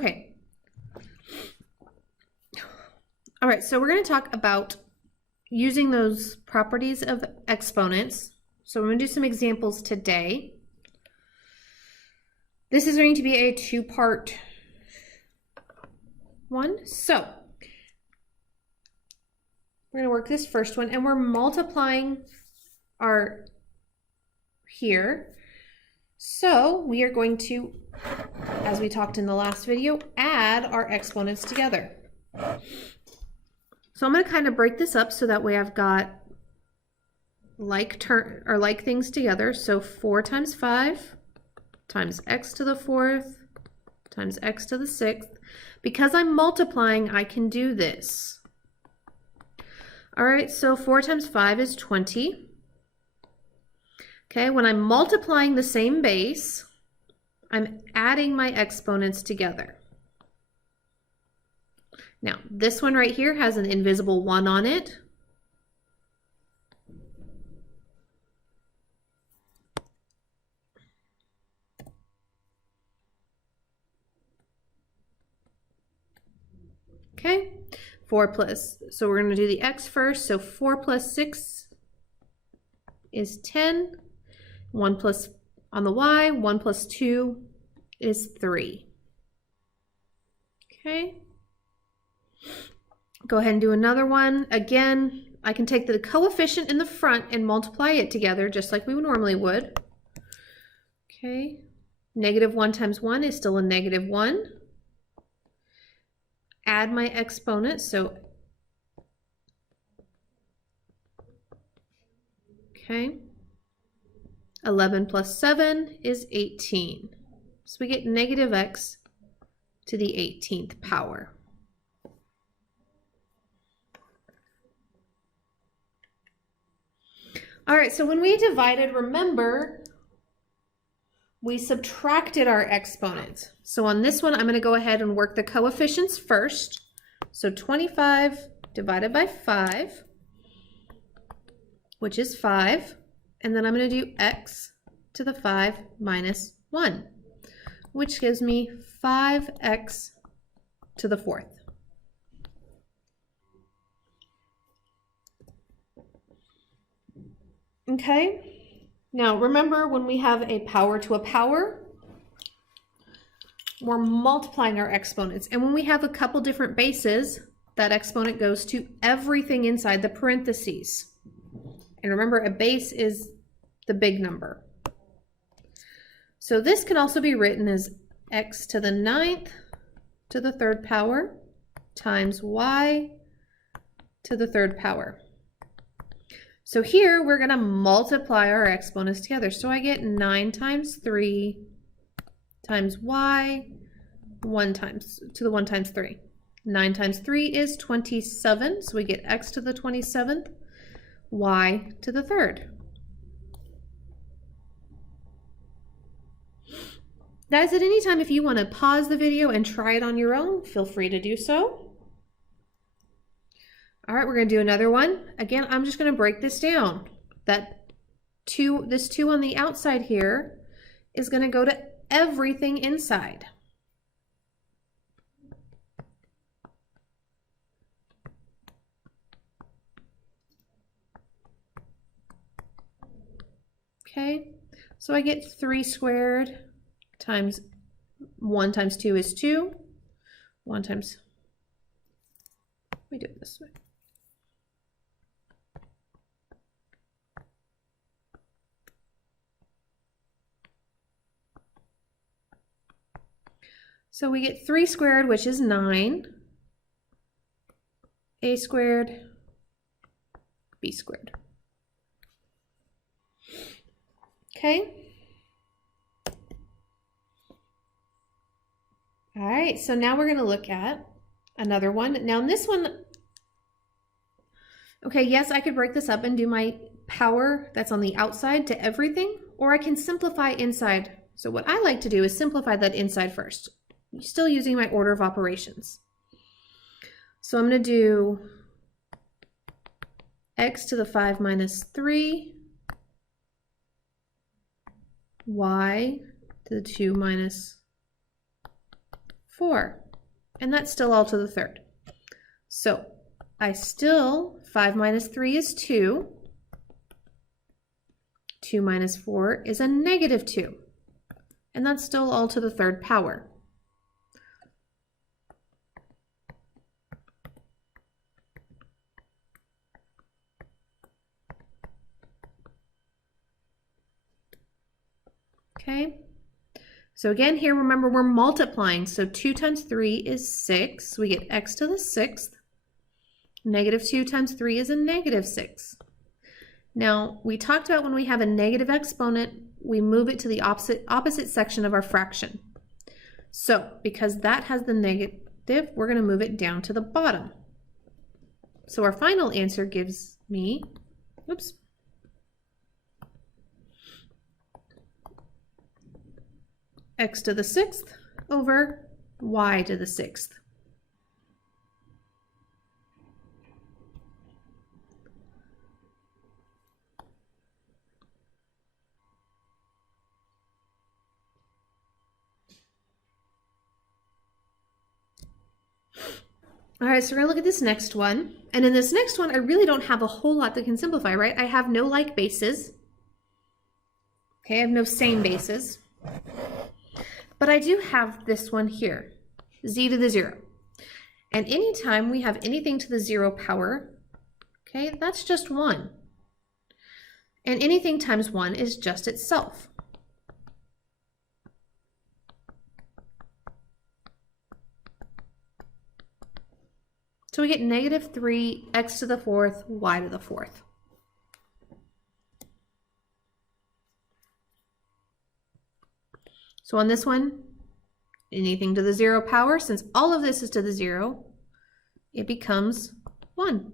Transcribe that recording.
Okay. All right, so we're going to talk about using those properties of exponents. So we're going to do some examples today. This is going to be a two-part one. So we're going to work this first one, and we're multiplying our here. So we are going to, as we talked in the last video, add our exponents together. So I'm going to kind of break this up so that way I've got like things together. So 4 times 5 times x to the 4th times x to the 6th. Because I'm multiplying, I can do this. All right, so 4 times 5 is 20. Okay, when I'm multiplying the same base, I'm adding my exponents together. Now, this one right here has an invisible 1 on it. Okay, 4 plus, so we're going to do the x first. So 4 plus 6 is 10. 1 plus on the y, 1 plus 2 is 3. Okay. Go ahead and do another one. Again, I can take the coefficient in the front and multiply it together just like we normally would. Okay. -1 times 1 is still a -1. Add my exponent, so okay. 11 plus 7 is 18. So we get negative x to the 18th power. All right, so when we divided, remember, we subtracted our exponents. So on this one, I'm going to go ahead and work the coefficients first. So 25 divided by 5, which is 5. And then I'm going to do x to the 5 minus 1, which gives me 5x to the 4th. Okay, now remember when we have a power to a power, we're multiplying our exponents. And when we have a couple different bases, that exponent goes to everything inside the parentheses. And remember, a base is the big number. So this can also be written as x to the 9th to the 3rd power times y to the 3rd power. So here we're going to multiply our exponents together. So I get 9 times 3 times y 1 times to the 1 times 3. 9 times 3 is 27. So we get x to the 27th, y to the 3rd. Guys, at any time if you want to pause the video and try it on your own, feel free to do so. All right, we're going to do another one. Again, I'm just going to break this down. This 2 on the outside here is going to go to everything inside. Okay, so I get 3 squared times 1 times 2 is 2. 1 times, we do it this way. So we get 3 squared, which is 9, a squared, b squared. Okay. All right, so now we're going to look at another one. Now in this one, okay, yes, I could break this up and do my power that's on the outside to everything, or I can simplify inside. So what I like to do is simplify that inside first, still using my order of operations. So I'm going to do x to the 5 minus 3, y to the 2 minus 4. And that's still all to the third. So 5 minus 3 is 2. 2 minus 4 is a negative 2. And that's still all to the third power. Okay, so again here, remember we're multiplying. So 2 times 3 is 6. We get x to the 6th. Negative 2 times 3 is a negative 6. Now, we talked about when we have a negative exponent, we move it to the opposite section of our fraction. So because that has the negative, we're going to move it down to the bottom. So our final answer gives me, oops, x to the 6th over y to the 6th. All right, so we're gonna look at this next one. And in this next one, I really don't have a whole lot that can simplify, right? I have no like bases. Okay, I have no same bases. But I do have this one here, z to the 0. And anytime we have anything to the 0 power, okay, that's just 1. And anything times 1 is just itself. So we get negative 3, x to the 4th, y to the 4th. So on this one, anything to the 0 power, since all of this is to the 0, it becomes 1.